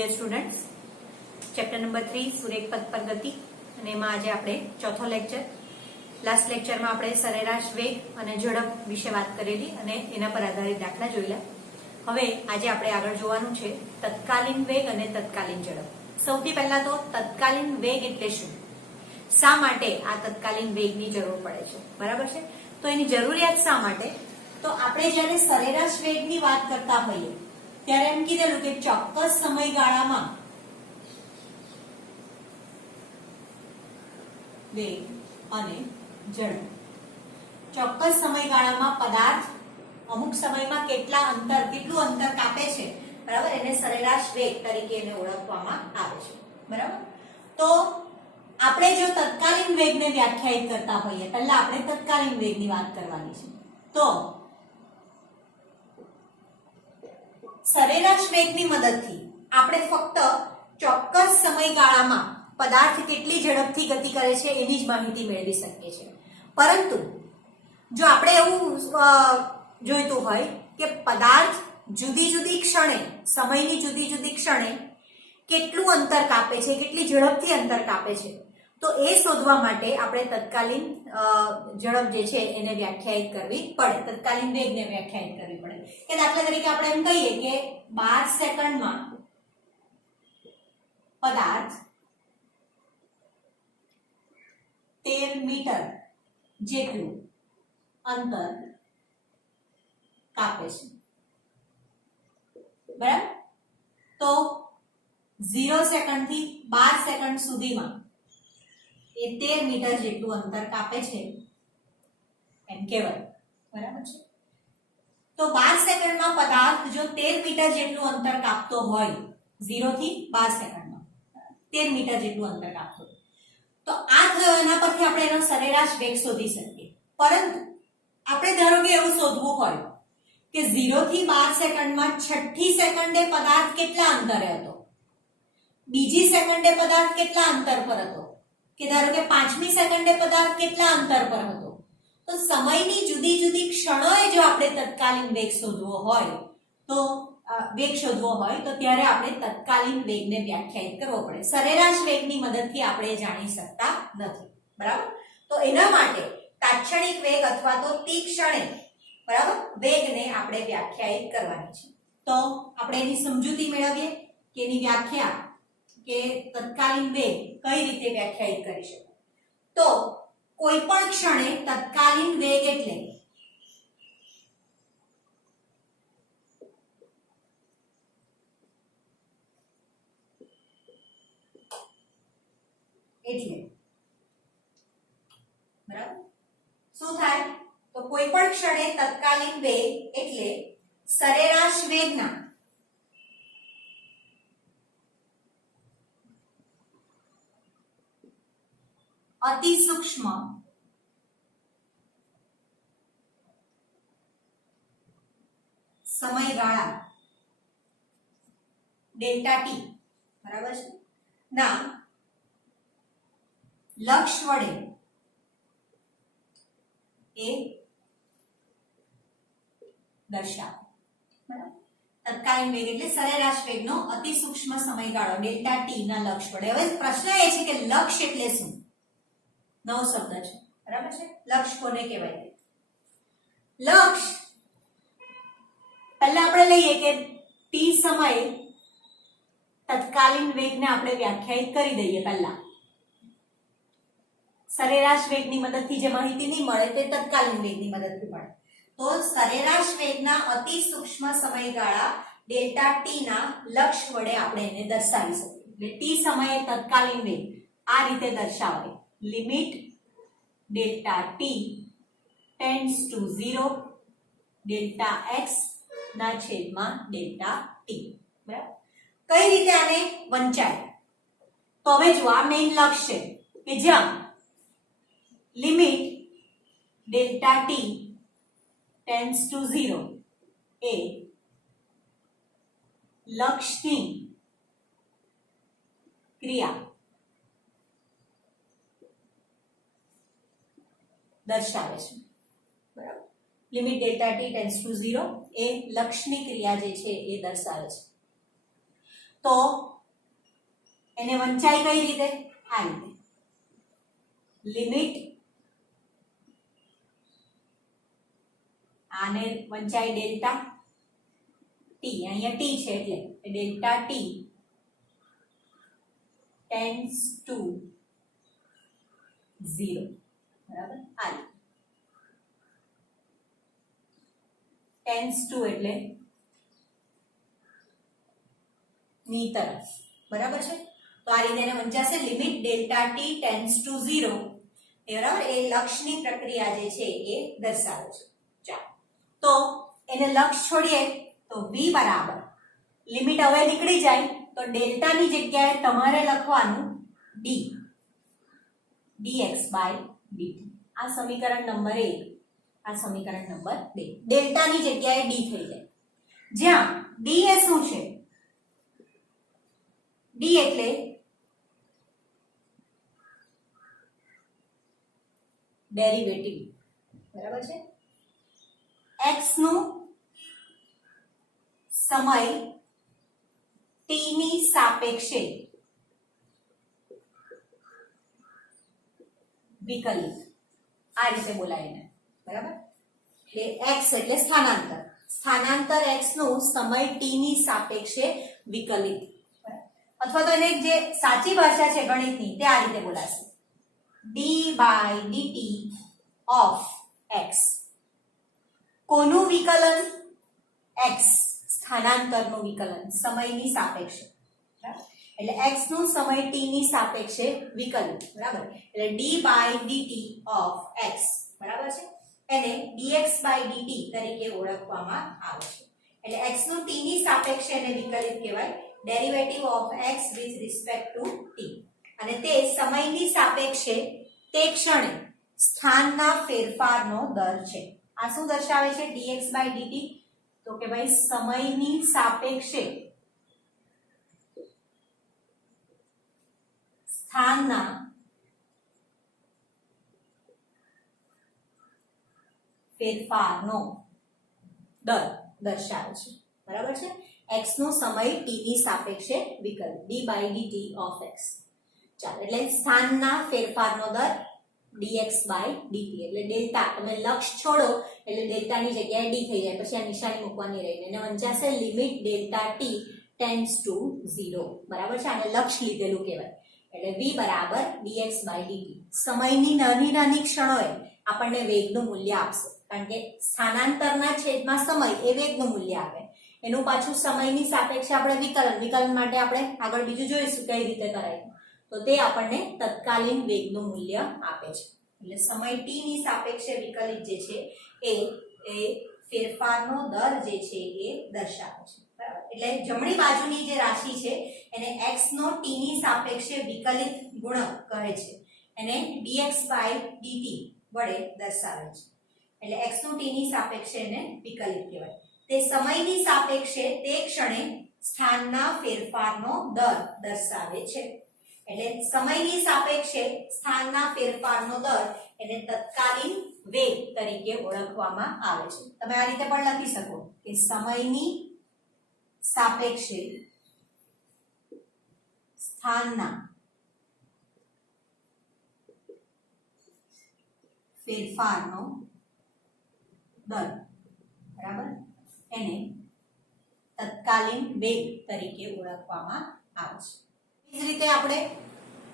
Dear students, chapter number 3 સુરેખ પદ પર ગતિ અને એમાં આજે આપણે ચોથો લેક્ચર. લાસ્ટ લેક્ચરમાં આપણે સરેરાશ વેગ અને ઝડપ વિશે વાત કરેલી અને એના પર આધારિત દાખલા જોયેલા. હવે આજે આપણે આગળ જોવાનું છે તત્કાલીન વેગ અને તત્કાલીન ઝડપ. સૌથી પહેલા તો તત્કાલીન વેગ એટલે શું, શા માટે આ તત્કાલીન વેગની જરૂર પડે છે, બરાબર છે? તો એની જરૂરિયાત શા માટે? તો આપણે જ્યારે સરેરાશ વેગની વાત કરતા હોઈએ ત્યારે એમ કીધેલું કે ચોક્કસ સમયગાળામાં વેગ અને ઝડપ, ચોક્કસ સમયગાળામાં પદાર્થ અમુક સમયમાં કેટલું અંતર કાપે છે, બરાબર, એને સરેરાશ વેગ તરીકે એને ઓળખવામાં આવે છે, બરાબર. તો આપણે જો તત્કાલીન વેગને વ્યાખ્યાયિત કરતા હોઈએ, પહેલા આપણે તત્કાલીન વેગની વાત કરવાની છે. તો સરેરાશ વેગની મદદથી આપણે ફક્ત ચોક્કસ સમયગાળામાં પદાર્થ કેટલી ઝડપથી ગતિ કરે છે એની જ માહિતી મેળવી શકીએ છીએ. પરંતુ જો આપણે એવું જોઈતું હોય કે પદાર્થ જુદી જુદી ક્ષણે, સમયની જુદી જુદી ક્ષણે કેટલું અંતર કાપે છે, કેટલી ઝડપથી અંતર કાપે છે, તો એ શોધવા માટે આપણે તત્કાલીન ઝડપ જે છે એને વ્યાખ્યાયિત કરવી પડે, તત્કાલીન વેગને વ્યાખ્યાયિત કરવી પડે. કે દાખલા તરીકે આપણે એમ કહીએ કે 12 સેકન્ડમાં પદાર્થ 13 મીટર જેટલું અંતર કાપે છે, બરાબર. તો 0 સેકન્ડ થી 12 સેકન્ડ સુધીમાં એ 13 મીટર જેટલું અંતર કાપે છે એમ કહેવાય, બરાબર છે? તો 12 સેકન્ડમાં પદાર્થ જો 13 મીટર જેટલું અંતર કાપતો હોય, 0 થી 12 સેકન્ડમાં 13 મીટર જેટલું અંતર કાપતો હોય, તો આ થયો, એના પરથી આપણે એનો સરેરાશ વેગ શોધી શકીએ. પરંતુ આપણે ધારો કે એવું શોધવું હોય કે 0 થી 12 સેકન્ડમાં છઠ્ઠી સેકન્ડે પદાર્થ કેટલા અંતરે હતો, બીજી સેકન્ડે પદાર્થ કેટલા અંતર પર હતો, કે ધારો કે 5મી સેકન્ડે પદાર્થ કેટલા અંતર પર હતો. તો સમયની જુદી જુદી ક્ષણોએ જો આપણે તત્કાલીન વેગ શોધવો હોય તો ત્યારે આપણે તત્કાલીન વેગને વ્યાખ્યાયિત કરવો પડે. સરેરાશ વેગની મદદથી આપણે જાણી શકતા નથી, બરાબર. તો એના માટે તાત્ક્ષણિક વેગ અથવા તો તી ક્ષણે, બરાબર, વેગને આપણે વ્યાખ્યાયિત કરવાની છે. તો આપણે એની સમજૂતી મેળવીએ કે એની વ્યાખ્યા કે તત્કાલીન વેગ કઈ રીતે વ્યાખ્યાયિત કરી શકાય. તો કોઈ પણ ક્ષણે તત્કાલીન વેગ એટલે બરાબર શું થાય? તો કોઈ પણ ક્ષણે તત્કાલીન વેગ એટલે સરેરાશ વેગના અતિ સૂક્ષ્મ સમયગાળા ડેલ્ટા ટી, બરાબર છે, ના લક્ષ વડે એ દર્શાવો, બરાબર. તત્કાલીન વેગ એટલે સરેરાશ વેગનો અતિ સૂક્ષ્મ સમયગાળો ડેલ્ટા ટી ના લક્ષ વડે. હવે પ્રશ્ન એ છે કે લક્ષ એટલે શું? નવો શબ્દ છે, બરાબર છે. લક્ષ કોને કહેવાય? લક્ષ પહેલા આપણે લઈએ કે ટી સમયે તત્કાલીન વેગને આપણે વ્યાખ્યાયિત કરી દઈએ. પહેલા સરેરાશ વેગની મદદથી જે માહિતી નહીં મળે તે તત્કાલીન વેગની મદદથી મળે. તો સરેરાશ વેગના અતિ સૂક્ષ્મ સમયગાળા ડેલ્ટા ટી ના લક્ષ વડે આપણે એને દર્શાવી શકીએ. એટલે ટી સમયે તત્કાલીન વેગ આ રીતે દર્શાવાય: limit delta T tends to 0 delta x ના છેદમાં ડેલ્ટા ટી, બરાબર. કઈ રીતે આને વંચાય? તો હવે જો આ મેઇન લક્ષ છે કે જ્યાં limit delta T tends to 0 એ લક્ષની ક્રિયા દર્શાવે છે, બરાબર. Limit delta T tends to 0 એ લક્ષની ક્રિયા જે છે એ દર્શાવે છે. તો એને વંચાઈ કઈ રીતે? આ રીતે લિમિટ, આને વંચાઈ ડેલ્ટા ટી, અહીંયા ટી છે એટલે ડેલ્ટા ટી ટેન્ડ્સ ટુ 0, બરાબર? આ રીતે ટેન્ડ્સ ટુ એટલે ની તરફ, બરાબર છે? તો આ રીતે એને વંચાશે limit delta T tends to 0, બરાબર? એ લક્ષની પ્રક્રિયા જે છે એ દર્શાવે છે. ચાલો, તો એને લક્ષ છોડીએ તો v બરાબર લિમિટ હવે નીકળી જાય તો ડેલ્ટા ની જગ્યાએ તમારે લખવાનું d, dx by dt. આ સમીકરણ નંબર 1, આ સમીકરણ નંબર 2. ડેલ્ટા ની જગ્યાએ d થઈ જાય, જ્યાં d એ શું છે? d એટલે ડેરિવેટિવ, બરાબર છે? x નું સમય t ની સાપેક્ષે વિકલિત, આ રીતે બોલાય એને, બરાબર? એટલે x એટલે સ્થાનાંતર, સ્થાનાંતર x નું સમય t ની સાપેક્ષે વિકલિત, અથવા તો એને જે સાચી ભાષા છે ગણિતની તે આ રીતે બોલાશે d by dt of x. કોનું વિકલન? x, સ્થાનાંતરનું વિકલન સમયની સાપેક્ષે, એટલે x નું સમય t ની સાપેક્ષે વિકલિત, બરાબર? એટલે d by dt of x, બરાબર છે? એને dx by dt તરીકે ઓળખવામાં આવે છે. એટલે x નું t ની સાપેક્ષે એને વિકલિત કહેવાય, derivative of x with respect to t. અને તે સમયની સાપેક્ષે તે ક્ષણે સ્થાનના ફેરફારનો દર છે. આ શું દર્શાવે છે? dx by dt, તો કે ભાઈ સમયની સાપેક્ષે સ્થાનના ફેરફારનો દર દર્શાવે છે, બરાબર છે? x નો સમય t ની સાપેક્ષે વિકલ્પ d by dt of x. ચાલો, એટલે સ્થાનના ફેરફારનો દર dx by dt, એટલે ડેલ્ટા, તમે લક્ષ છોડો એટલે ડેલ્ટાની જગ્યાએ d થઈ જાય, પછી આ નિશાની મૂકવાની રહીને એને વંચાશે limit delta t tends to 0, બરાબર છે? આને લક્ષ લીધેલું કહેવાય. એટલે v બરાબર dx by dt. સમયની નાની નાની ક્ષણોએ આપણને વેગનું મૂલ્ય આપશે, કારણ કે સ્થાનાંતરના છેદમાં સમય એ વેગનું મૂલ્ય આપે. એનું પાછું સમયની સાપેક્ષે આપણે વિકલન માટે આપણે આગળ બીજું જોઈશું કઈ રીતે કરાય, તો તે આપણને તત્કાલીન વેગનું મૂલ્ય આપે છે. એટલે સમય t ની સાપેક્ષે વિકલિત જે છે એ ફેરફારનો દર જે છે એ દર્શાવે છે, બરાબર? એટલે જમણી બાજુની જે રાશિ છે એને x નો t ની સાપેક્ષે વિકલિત ગુણક કહે છે, એને dx by dt વડે દર્શાવે છે. એટલે x નો t ની સાપેક્ષે એને વિકલિત કહેવાય. તે સમયની સાપેક્ષે તે ક્ષણે સ્થાનના ફેરફારનો દર દર્શાવે છે. એટલે સમયની સાપેક્ષે સ્થાનના ફેરફારનો દર એને તત્કાલીન વેગ તરીકે ઓળખવામાં આવે છે. તમે આ રીતે પણ લખી શકો કે સમયની સાપેક્ષે સ્થાનના ફેરફારનો દર, બરાબર, એને તત્કાલીન વેગ તરીકે ઓળખવામાં આવે છે. એ જ રીતે આપણે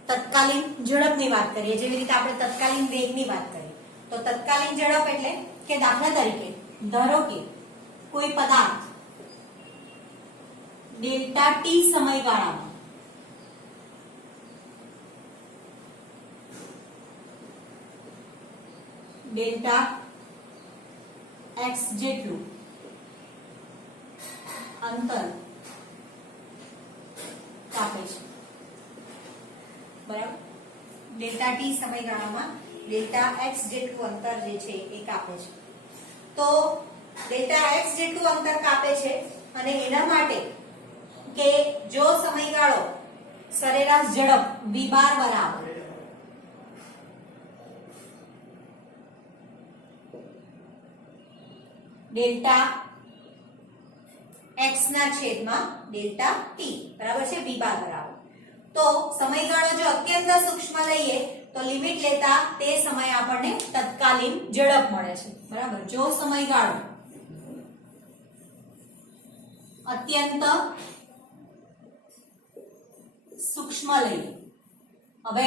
તત્કાલીન ઝડપની વાત કરીએ, જેવી રીતે આપણે તત્કાલીન વેગની વાત કરીએ, તો તત્કાલીન ઝડપ એટલે કે દાખલા તરીકે ધારો કે કોઈ પદાર્થ ડેલ્ટા ટી સમયગાળામાં ડેલ્ટા x જેટલું અંતર કાપે છે, બરાબર? ડેલ્ટા ટી સમયગાળામાં ડેલ્ટા x જેટલું અંતર જે છે એ કાપે છે. તો ડેલ્ટા x જેટલું અંતર કાપે છે અને એના માટે કે જો સમયગાળો સરેરાશ ઝડપ v બાર બરાબર ડેલ્ટા x ના છેદમાં ડેલ્ટા t, બરાબર છે, v બાર બરાબર. તો સમયગાળો જો અત્યંત સૂક્ષ્મ લઈએ તો લિમિટ લેતા તે સમયે આપણને તત્કાલીન ઝડપ મળે છે. બરાબર, જો સમયગાળો અત્યંત સૂક્ષ્મ લઈએ, હવે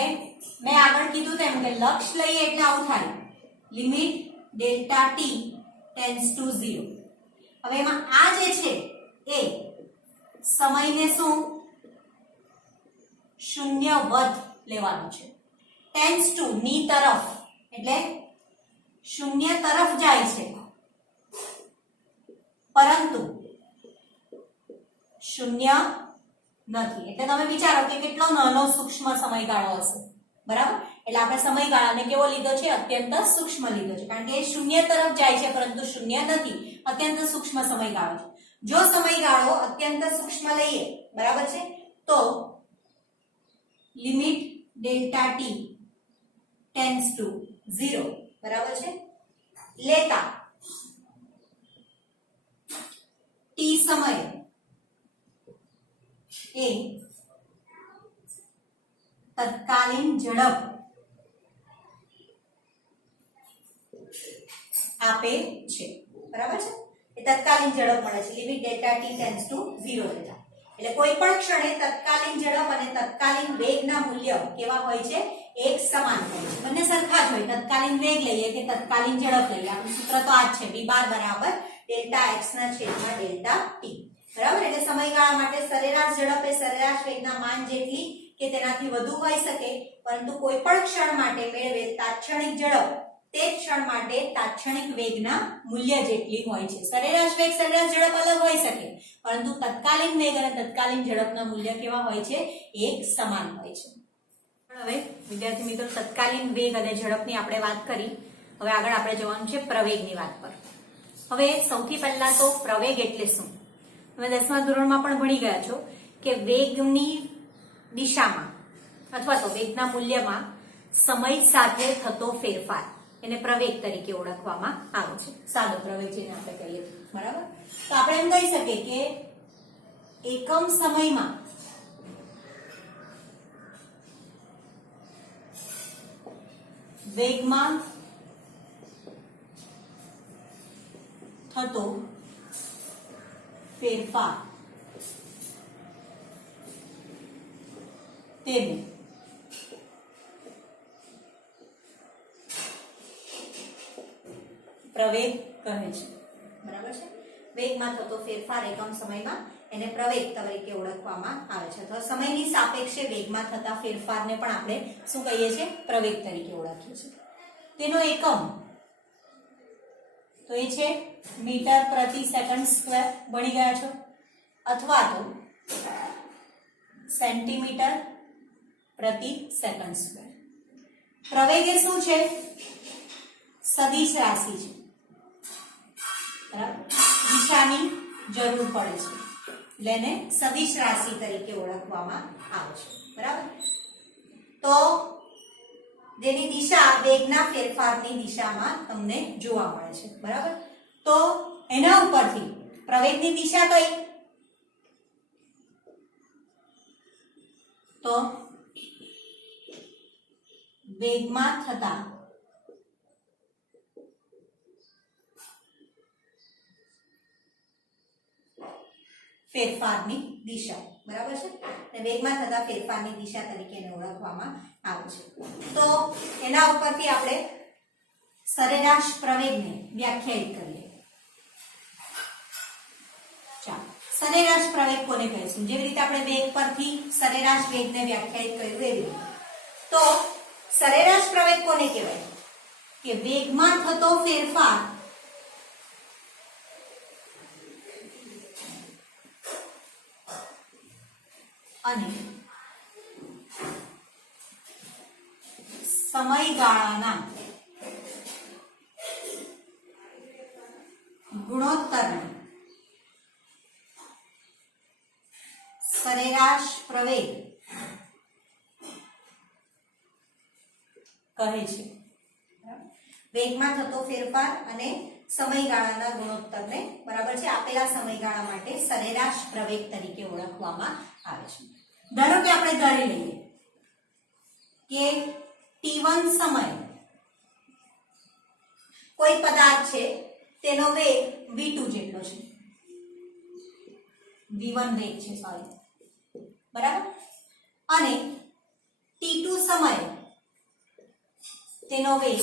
મેં આગળ કીધું તેમ કે લક્ષ લઈએ એટલે આવું થાય, limit delta T tends to 0. હવે એમાં આ જે છે એ સમયને શું શૂન્યવત લેવાનું છે. ટેન્ડ્સ ટુ ની તરફ એટલે શૂન્ય તરફ જાય છે, પરંતુ શૂન્ય નથી. એટલે તમે વિચારો કે કેટલો નાનો સૂક્ષ્મ સમયગાળો હશે. બરાબર, એટલે આપણે સમયગાળાને કેવો લીધો છે, અત્યંત સૂક્ષ્મ લીધો છે, કારણ કે એ શૂન્ય તરફ જાય છે પરંતુ શૂન્ય નથી, અત્યંત સૂક્ષ્મ સમયગાળો છે. જો સમયગાળો અત્યંત સૂક્ષ્મ લઈએ, બરાબર છે, તો limit delta T tends to 0, બરાબર છે, લેતા ટી સમય એ તત્કાલીન ઝડપ આપે છે. બરાબર છે, એ તત્કાલીન ઝડપ મળે છે, limit delta T tends to 0 લેતા. એટલે કોઈ પણ ક્ષણે તત્કાલીન ઝડપ અને તત્કાલીન વેગના મૂલ્ય કેવા હોય છે, એક સમાન હોય છે, બંને સરખા જ હોય. તત્કાલીન વેગ લઈએ કે તત્કાલીન ઝડપ લઈએ, આપણું સૂત્ર તો આ જ છે, v બાર બરાબર ડેલ્ટા x ના છેદમાં ડેલ્ટા t. બરાબર, એટલે સમયગાળા માટે સરેરાશ ઝડપ એ સરેરાશ વેગના માન જેટલી કે તેનાથી વધુ હોઈ શકે, પરંતુ કોઈ પણ ક્ષણ માટે મેળવેલ તાત્ક્ષણિક ઝડપ તે ક્ષણ માટે તાત્ક્ષણિક વેગના મૂલ્ય જેટલી હોય છે. સરેરાશ વેગ સરેરાશ ઝડપ અલગ હોઈ શકે, પરંતુ તત્કાલીન વેગ અને તત્કાલીન ઝડપના મૂલ્ય કેવા હોય છે, એક સમાન હોય છે. હવે વિદ્યાર્થી મિત્રો, તત્કાલીન વેગ અને ઝડપની આપણે વાત કરી, હવે આગળ આપણે જવાનું છે પ્રવેગની વાત પર. હવે સૌથી પહેલા તો પ્રવેગ એટલે શું? તમે 10મા ધોરણમાં પણ ભણી ગયા છો કે વેગની દિશામાં અથવા તો વેગના મૂલ્યમાં સમય સાથે થતો ફેરફાર એને પ્રવેગ તરીકે ઓળખવામાં આવે છે. સાદો પ્રવેગ જેને આપણે કહીએ, બરાબર. તો આપણે એમ કહી શકીએ કે એકમ સમયમાં વેગમાં થતો ફેરફાર તેને પ્રવેગ કહે છે. બરાબર છે, વેગમાં થતો ફેરફાર એકમ સમયમાં એને પ્રવેગ તરીકે ઓળખવામાં આવે છે. તો સમયની સાપેક્ષે વેગમાં થતા ફેરફારને પણ આપણે શું કહીએ છીએ, પ્રવેગ તરીકે ઓળખીએ છીએ. તેનો એકમ તો એ છે મીટર પ્રતિ સેકન્ડ સ્ક્વેર, ભણી ગયા છો, અથવા તો સેન્ટીમીટર પ્રતિ સેકન્ડ સ્ક્વેર. પ્રવેગ એ શું છે, સદિશ રાશિ છે. બરાબર, દિશાની જરૂર પડે છે એટલે એને સદિશ રાશિ તરીકે ઓળખવામાં આવે છે. બરાબર, તો જેની દિશા વેગના ફેરફારની દિશામાં તમને જોવા મળે છે. બરાબર, તો એના ઉપરથી પ્રવેગની દિશા કઈ, તો વેગમાં થતા ફેરફારની દિશા. બરાબર છે, અને વેગમાં થતા ફેરફારની દિશા તરીકે એને ઓળખવામાં આવે છે. તો એના ઉપરથી આપણે સરેરાશ પ્રવેગને વ્યાખ્યાયિત કરીએ. ચાલો, સરેરાશ પ્રવેગ કોને કહીશું? જેવી રીતે આપણે વેગ પરથી સરેરાશ વેગને વ્યાખ્યાયિત કર્યું એવી રીતે. તો સરેરાશ પ્રવેગ કોને કહેવાય? કે વેગમાં થતો ફેરફાર અને સમયગાળાના ગુણોત્તરને સરેરાશ પ્રવેગ કહે છે. વેગમાં થતો ફેરફાર અને સમયગાળાના ગુણોત્તરને બરાબર છે આપેલા સમયગાળા માટે સરેરાશ પ્રવેગ તરીકે ઓળખવામાં આવે છે. ધારો કે આપણે ધારી લઈએ કે t1 સમય કોઈ પદાર્થ છે તેનો વેગ v2 જેટલો છે, v1 વેગ છે સોરી, બરાબર, અને t2 સમય તેનો વેગ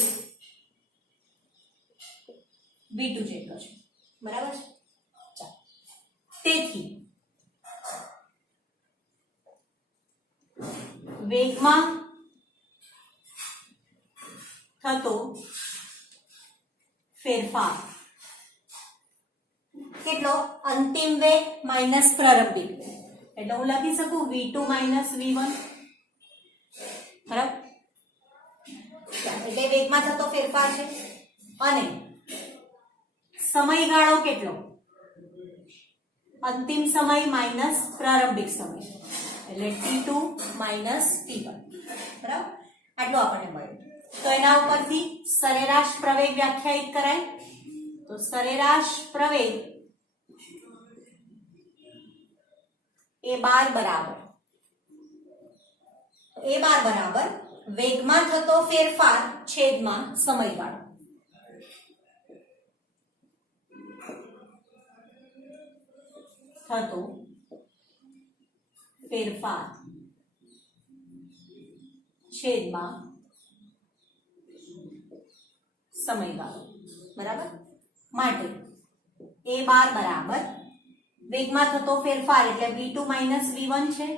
v2 જેટલો છે, બરાબર છે. ચાલો, તેથી વેગમાં થતો ફેરફાર કેટલો? અંતિમ વેગ માઇનસ પ્રારંભિક વેગ, એટલે હું લખી શકું v2 માઇનસ v1, બરાબર. એટલે વેગમાં થતો ફેરફાર છે અને સમયગાળો કેટલો? અંતિમ સમય માઇનસ પ્રારંભિક સમય, એટલે t2 માઇનસ t1, બરાબર. આટલું આપણને મળ્યું. તો એના ઉપરથી સરેરાશ પ્રવેગ વ્યાખ્યાયિત કરાય. તો સરેરાશ પ્રવેગ એ બાર બરાબર વેગમાં થતો ફેરફાર છેદમાં સમયગાળો. થતો ફેરફાર છેદમાં સમયગાળો, બરાબર. માટે એ બાર બરાબર વેગમાં થતો ફેરફાર એટલે v2 માઇનસ v1 છે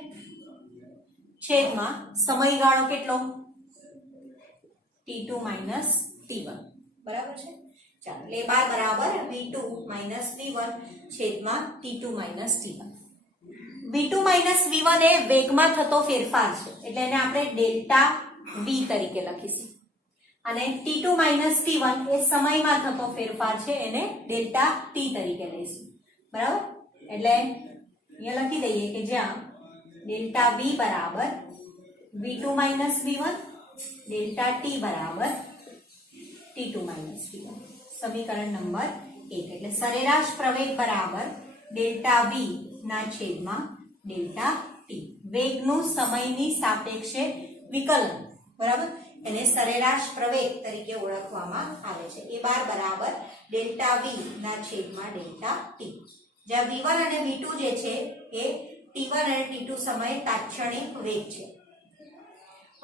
છેદમાં સમયગાળો કેટલો? t2 માઇનસ t1, બરાબર છે. ચાલો, એટલે બાર બરાબર v2 માઇનસ v1 છેદમાં t2 minus t1. v2 minus v1 એ વેગમાં થતો ફેરફાર છે એટલે એને આપણે ડેલ્ટા v તરીકે લખીશું, અને t2 માઇનસ t1 એ સમયમાં થતો ફેરફાર છે એને ડેલ્ટા t તરીકે લઈશું, બરાબર. એટલે અહીંયા લખી દઈએ કે જ્યાં ડેલ્ટા v બરાબર v2 minus v1, delta t બરાબર t2 માઇનસ v1. સમીકરણ નંબર 1. એટલે સરેરાશ પ્રવેગ બરાબર ડેલ્ટા v ના છેદમાં ડેલ્ટા t. વેગનું સમયની સાપેક્ષે વિકલન, બરાબર, એને સરેરાશ પ્રવેગ તરીકે ઓળખવામાં આવે છે. એ બાર બરાબર ડેલ્ટા v ના છેદમાં ડેલ્ટા t. જ્યાં v1 અને v2 જે છે એ t1 અને t2 સમયે તાત્ક્ષણિક વેગ છે.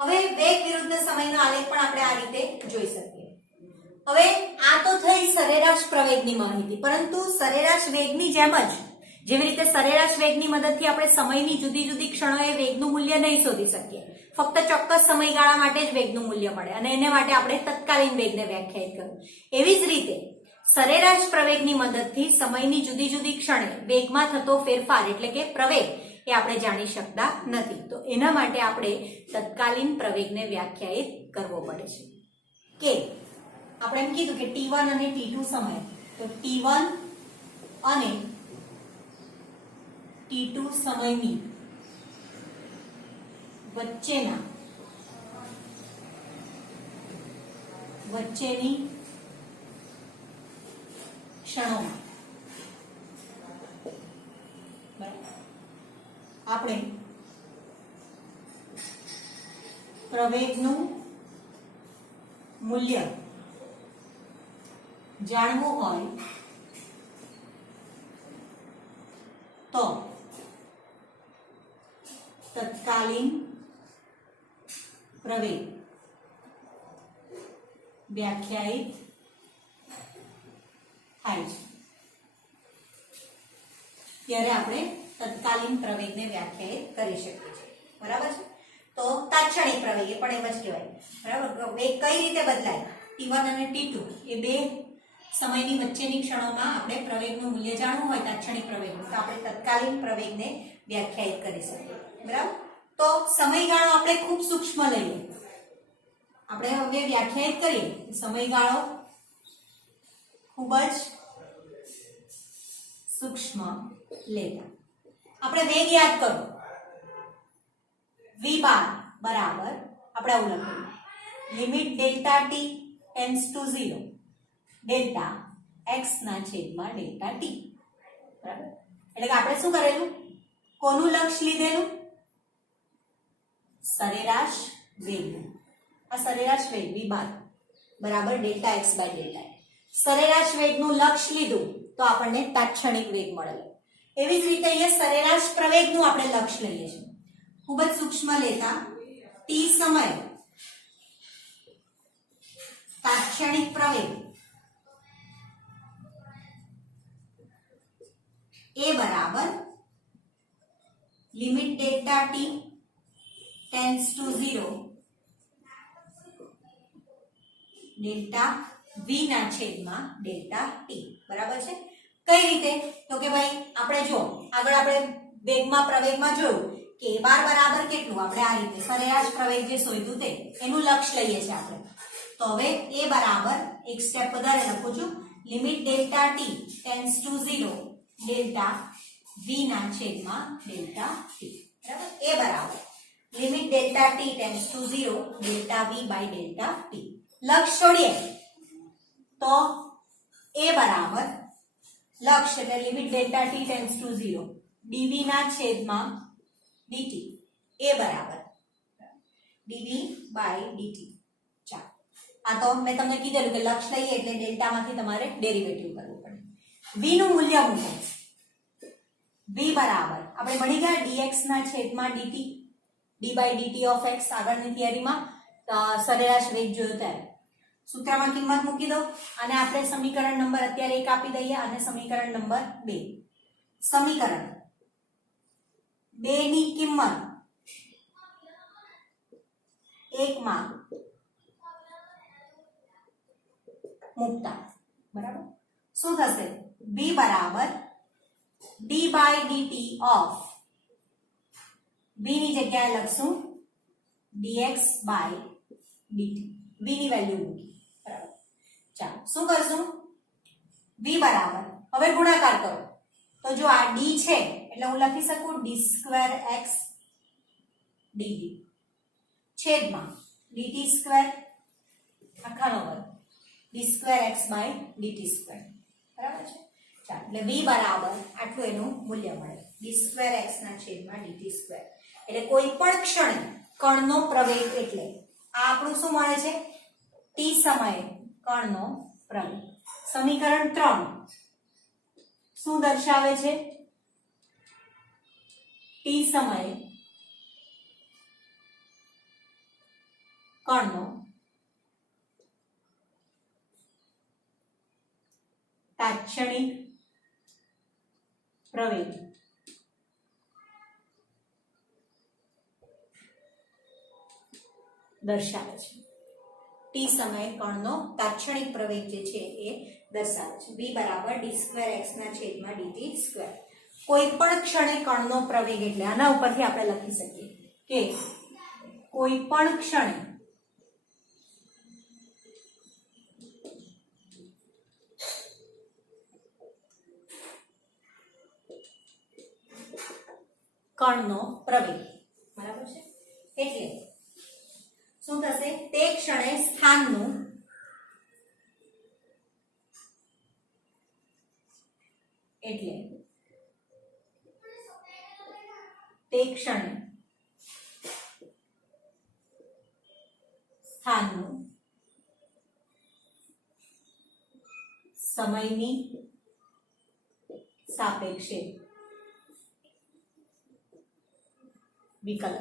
હવે વેગ વિરુદ્ધ સમયનો આલેખ પણ આપણે આ રીતે જોઈ શકીએ. હવે આ તો થઈ સરેરાશ પ્રવેગની માહિતી, પરંતુ સરેરાશ વેગની જેમ જ જેવી રીતે સરેરાશ વેગની મદદથી આપણે સમયની જુદી જુદી ક્ષણોએ વેગનું મૂલ્ય નહીં શોધી શકીએ, ફક્ત ચોક્કસ સમયગાળા માટે જ વેગનું મૂલ્ય મળે અને એને માટે આપણે તત્કાલીન વેગને વ્યાખ્યાયિત કરવું. એવી જ રીતે સરેરાશ પ્રવેગની મદદથી સમયની જુદી જુદી ક્ષણે વેગમાં થતો ફેરફાર એટલે કે પ્રવેગ એ આપણે જાણી શકતા નથી. તો એના માટે આપણે તત્કાલીન પ્રવેગને વ્યાખ્યાયિત કરવો પડે છે. કે આપણે એમ કીધું કે t1 અને t2 સમય, તો t1 અને t2 સમયની વચ્ચેની ક્ષણોમાં આપણે પ્રવેગનું મૂલ્ય જાણવું હોય તો તત્કાલીન પ્રવેગ વ્યાખ્યાયિત થાય છે. ત્યારે આપણે તત્કાલીન પ્રવેગને વ્યાખ્યાયિત કરી શકીએ છીએ, બરાબર છે. તો તાત્ક્ષણિક પ્રવેગ એ પણ એમ જ કહેવાય, બરાબર. વેગ કઈ રીતે બદલાય? t1 અને t2 એ બે સમયની વચ્ચેની ક્ષણોમાં આપણે પ્રવેગનું મૂલ્ય જાણવું હોય તાત્ક્ષણિક પ્રવેગનું, તો આપણે તત્કાલીન પ્રવેગને વ્યાખ્યાયિત કરી શકીએ, બરાબર. તો સમયગાળો આપણે ખૂબ સૂક્ષ્મ લઈએ. આપણે હવે વ્યાખ્યાયિત કરીએ સમયગાળો ખૂબ જ સૂક્ષ્મ લેતા. આપણે વેગ યાદ કરો, v બાર બરાબર આપણે આવું લખ્યું limit delta t tends to 0 delta x ના છેદમાં ડેલ્ટા t, બરાબર. એટલે કે આપણે શું કરેલું, કોનું લક્ષ લીધેલું, સરેરાશ વેગ. આ સરેરાશ વેગ v બાર બરાબર ડેલ્ટા x બાય ડેલ્ટા. સરેરાશ વેગનું લક્ષ લીધું તો આપણને તાત્ક્ષણિક વેગ મળેલો. એવી જ રીતે અહીંયા સરેરાશ પ્રવેગનું આપણે લક્ષ લઈએ છીએ. ખૂબ જ સૂક્ષ્મ લેતા t સમય તાત્ક્ષણિક પ્રવેગ એ બરાબર limit delta t tends to 0 delta v ના છેદમાં ડેલ્ટા t, બરાબર છે. કઈ રીતે, તો કે ભાઈ આપણે જો આગળ આપણે વેગમાં પ્રવેગમાં જોયું કે a બાર બરાબર કેટલું, આપણે આ રીતે સરેરાશ પ્રવેગ જે શોધ્યું તે એનું લક્ષ લઈએ છીએ આપણે. તો હવે a બરાબર એક સ્ટેપ વધારે લખું છું, limit delta t tends to 0 delta v ના છેદમાં ડેલ્ટા t, બરાબર. a બરાબર limit delta t tends to 0 delta v by delta t. લક્ષ છોડીએ તો a બરાબર લક્ષ એટલે limit delta t tends to 0 dv ના છેદમાં dt, a બરાબર dv બાય dt. ચાલો, આ તો મેં તમને કીધેલું કે લક્ષ લઈએ એટલે ડેલ્ટામાંથી તમારે ડેરિવેટિવ કરવું પડે. v નું મૂલ્ય મૂકો, v બરાબર આપણે ભણી ગયા dx ના છેદમાં dt, d by dt of x. આગળની થિયરીમાં સરેરાશ વેગ જોયો ત્યારે સૂત્રમાં કિંમત મૂકી દો અને આપણે સમીકરણ નંબર અત્યારે 1 આપી દઈએ અને સમીકરણ નંબર 2. સમીકરણ 2 ની કિંમત 1 માં મૂકતા, બરાબર, શું થશે, v બરાબર d by dt of v ની જગ્યાએ લખશું dx બાય dt. v ની વેલ્યુ મૂકી, બરાબર. ચાલો શું કરશું, v બરાબર હવે ગુણાકાર કરો તો જો આ d છે એટલે હું લખી શકું d સ્ક્વેર x dv છેદમાં dt સ્ક્વેર આખાનો વર્ગ d square x by dt square, બરાબર છે. ચાલો એટલે v બરાબર આટલું એનું મૂલ્ય મળે, d સ્ક્વેર x ના છેદમાં dt સ્ક્વેર. એટલે કોઈ પણ ક્ષણે કણનો પ્રવેગ એટલે આ આપણું શું મળે છે, t સમયે કણનો પ્રવેગ. સમીકરણ 3 શું દર્શાવે છે, t સમયે કણનો તાત્ક્ષણિક પ્રવેગ દર્શાવે છે. t સમયે કણનો તાત્ક્ષણિક પ્રવેગ જે છે એ દર્શાવે છે. v બરાબર d સ્ક્વેર x ના છેદમાં dt સ્ક્વેર. કોઈ પણ ક્ષણે કણનો પ્રવેગ એટલે આના ઉપરથી આપણે લખી શકીએ કે કોઈ પણ ક્ષણે કણનો પ્રવેગ, બરાબર છે. એટલે શું થશે, તે ક્ષણે સ્થાનનું એટલે તે ક્ષણે સ્થાનનું સમયની સાપેક્ષે વિકલન.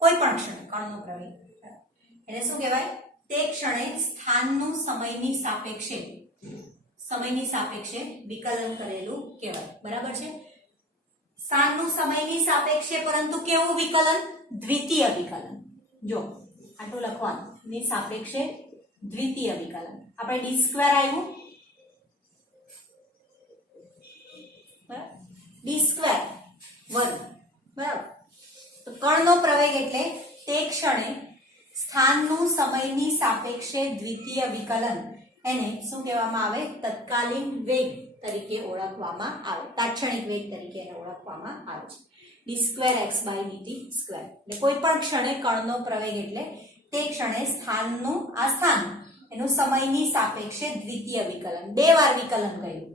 કોઈ પણ ક્ષણે કણનો પ્રવેગ એટલે શું કહેવાય, તે ક્ષણે સ્થાનનું સમયની સાપેક્ષે વિકલન કરેલું કહેવાય, બરાબર છે. સ્થાનનું સમયની સાપેક્ષે પરંતુ કેવું વિકલન, દ્વિતીય વિકલન. જો આટલું લખવાનું, ની સાપેક્ષે દ્વિતીય વિકલન. આપણે d સ્ક્વેર આવ્યું, બરાબર, d સ્ક્વેર વર્ગ, બરાબર. તો કણનો પ્રવેગ એટલે તે ક્ષણે સ્થાનનું સમયની સાપેક્ષે દ્વિતીય વિકલન. એને શું કહેવામાં આવે, તત્કાલીન વેગ તરીકે ઓળખવામાં આવે, તાત્ક્ષણિક વેગ તરીકે એને ઓળખવામાં આવે છે. d square x by dt square. એટલે કોઈ પણ ક્ષણે કણનો પ્રવેગ એટલે તે ક્ષણે સ્થાનનું આ સ્થાન એનું સમયની સાપેક્ષે દ્વિતીય વિકલન. બે વાર વિકલન કર્યું.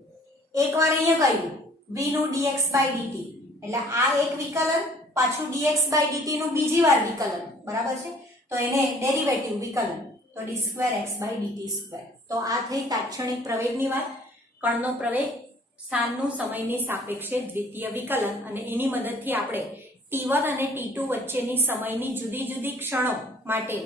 એકવાર અહીંયા કર્યું v નું dx by dt, એટલે આ એક વિકલન, પાછું dx by dt નું બીજી વાર વિકલન, બરાબર છે. તો એને ડેરિવેટિવ વિકલન, તો d square x by dt square. તો આ થઈ તાત્ક્ષણિક પ્રવેગની વાત. કણનો પ્રવેગ, સ્થાનનું સમયની સાપેક્ષે દ્વિતીય વિકલન, અને એની મદદથી આપણે t1 અને t2 વચ્ચેની સમયની જુદી જુદી ક્ષણો માટે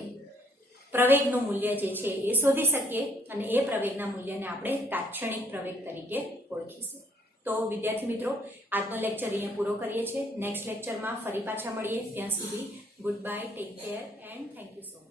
પ્રવેગનું મૂલ્ય જે છે એ શોધી શકીએ, અને એ પ્રવેગના મૂલ્યને આપણે તાત્ક્ષણિક પ્રવેગ તરીકે ઓળખીશું. તો વિદ્યાર્થી મિત્રો, આજનો લેક્ચર અહીંયા પૂરો કરીએ છીએ. નેક્સ્ટ લેક્ચરમાં ફરી પાછા મળીએ. ત્યાં સુધી good bye, take care and thank you so much.